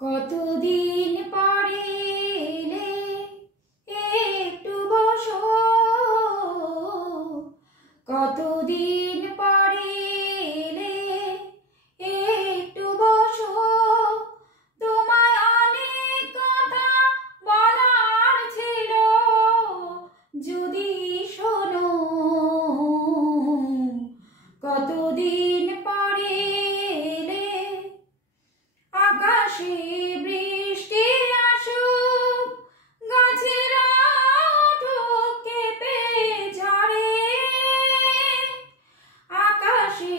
কতদিন পরে এলে একটু বসো, কতদিন পরে এলে একটু বসো, তোমায় অনেক কথা বলার ছিল, যদি শোনো। কতদিন পরে এলে আকাশে বৃষ্টি আসুক, গাছেরা উঠুক কেঁপে ঝরে, আকাশে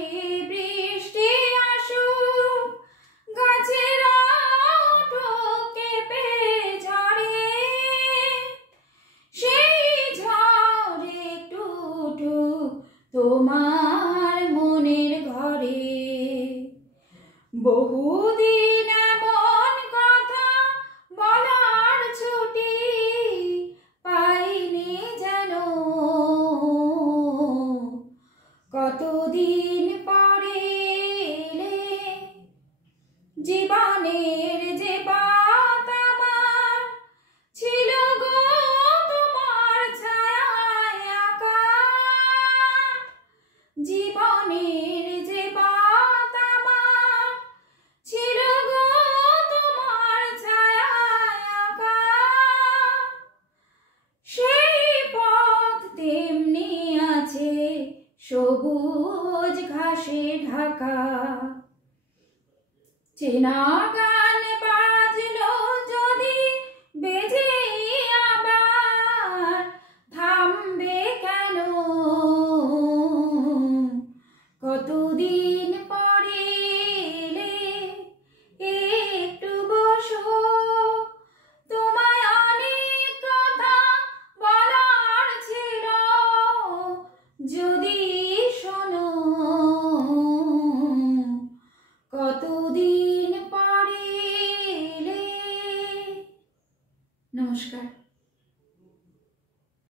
বৃষ্টি আসুক, গাছেরা উঠুক কেঁপে ঝরে, সেই ঝড়ে একটু উঠুক তোমার মনের ঘরে। বহুদিন এমন কথা বলার ছুটি পাইনি যেন, কতদিন পরে এলে জীবনের যে পাতা আমার ছিল গো তোমার ছায়ায় আঁকা, জীবনের যে পাতা আমার ছিল গো তোমার ছায়ায় আঁকা, সেই পথ তেমনি আছে সবুজ ঘাসে ঢাকা। চেনা গান বাজলো যদি বেজে আবার থামবে কেন, কতদিন পরে এলে একটু বসো, তোমায় অনেক কথা বলার ছিল, যদি শোনো। কতদিন পরে এলে। নমস্কার।